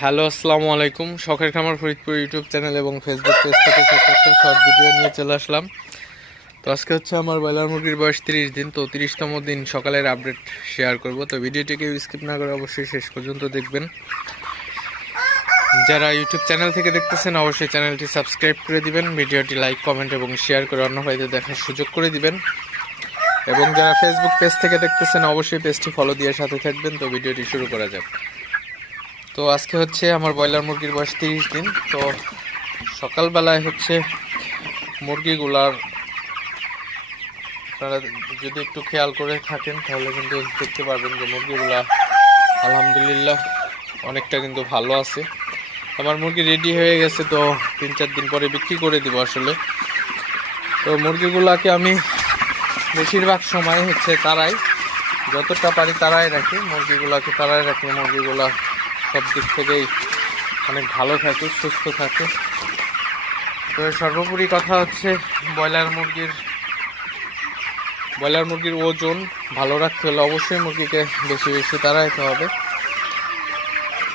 Hello, আসসালামু আলাইকুম। শখের খামার ফরিদপুর ইউটিউব চ্যানেল এবং ফেসবুক পেজ থেকে ছোট্ট একটা শর্ট ভিডিও নিয়ে চলে আসলাম। তো আজকে হচ্ছে আমার ব্রয়লার মুরগির বয়স 30 দিন। তো 30তম দিন সকালের আপডেট শেয়ার করব। তো ভিডিওটিকে স্কিপ না করে অবশ্যই শেষ পর্যন্ত দেখবেন। যারা ইউটিউব চ্যানেল থেকে দেখতেছেন অবশ্যই চ্যানেলটি সাবস্ক্রাইব করে দিবেন, ভিডিওটি লাইক, কমেন্ট এবং শেয়ার করে অন্য ভাইদের দেখার সুযোগ করে দিবেন। এবং যারা ফেসবুক পেজ থেকে দেখতেছেন অবশ্যই পেজটি ফলো দিয়ে সাথে থাকবেন। তো ভিডিওটি শুরু করা যাক। তো আজকে হচ্ছে আমার ব্রয়লার মুরগির বয়স 30 দিন। তো সকালবেলায় হচ্ছে মুরগিগুলার আপনারা যদি একটু খেয়াল করে থাকেন তাহলে কিন্তু দেখতে পারবেন যে মুরগিগুলা আলহামদুলিল্লাহ অনেকটা কিন্তু ভালো আছে। আমার মুরগি রেডি হয়ে গেছে, তো 3-4 দিন পরে বিক্রি করে দিব আসলে। তো মুরগিগুলাকে আমি বেশিরভাগ সময় হচ্ছে তারাই, যতটা পারি তারাই রাখি। মুরগিগুলাকে তারাই রাখলে মুরগিগুলা সব দিক থেকেই অনেক ভালো থাকে, সুস্থ থাকে। তো সর্বোপরি কথা হচ্ছে ব্রয়লার মুরগির ওজন ভালো রাখতে হলে অবশ্যই মুরগিকে বেশি বেশি তাড়াইতে হবে।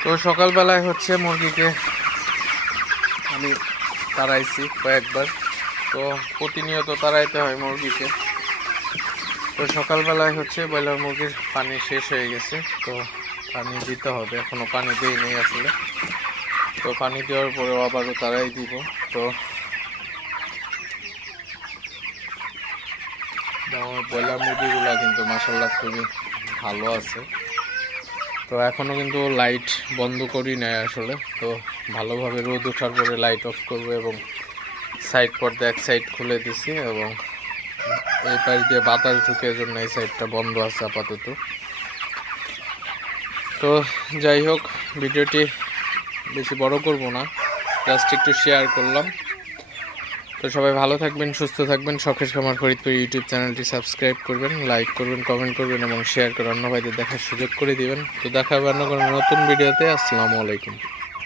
তো সকালবেলায় হচ্ছে মুরগিকে আমি তাড়াইছি কয়েকবার। তো প্রতিনিয়ত তাড়াইতে হয় মুরগিকে। তো সকালবেলায় হচ্ছে ব্রয়লার মুরগির পানি শেষ হয়ে গেছে, তো পানি দিতে হবে। এখনো পানি দিই নেই আসলে। তো পানি দেওয়ার পরেও আবারও তারাই দিব। তো আমার ব্রয়লার মুরগিগুলো কিন্তু মাশাআল্লাহ খুবই ভালো আছে। তো এখনও কিন্তু লাইট বন্ধ করি নাই আসলে। তো ভালোভাবে রোদ ওঠার পরে লাইট অফ করবো এবং সাইড পর্দা এক সাইড খুলে দিছি এবং এই পাশ দিয়ে বাতাস ঢুকে জন্য এই সাইডটা বন্ধ আছে আপাতত। তো যাই হোক, ভিডিওটি বেশি বড় করব না, জাস্ট একটু শেয়ার করলাম। তো সবাই ভালো থাকবেন, সুস্থ থাকবেন। শখের খামার ফরিদপুর ইউটিউব চ্যানেলটি সাবস্ক্রাইব করবেন, লাইক করবেন, কমেন্ট করবেন এবং শেয়ার করে অন্য ভাইদের দেখার সুযোগ করে দিবেন। তো দেখা হবে অন্য কোনো নতুন ভিডিওতে। আসসালামু আলাইকুম।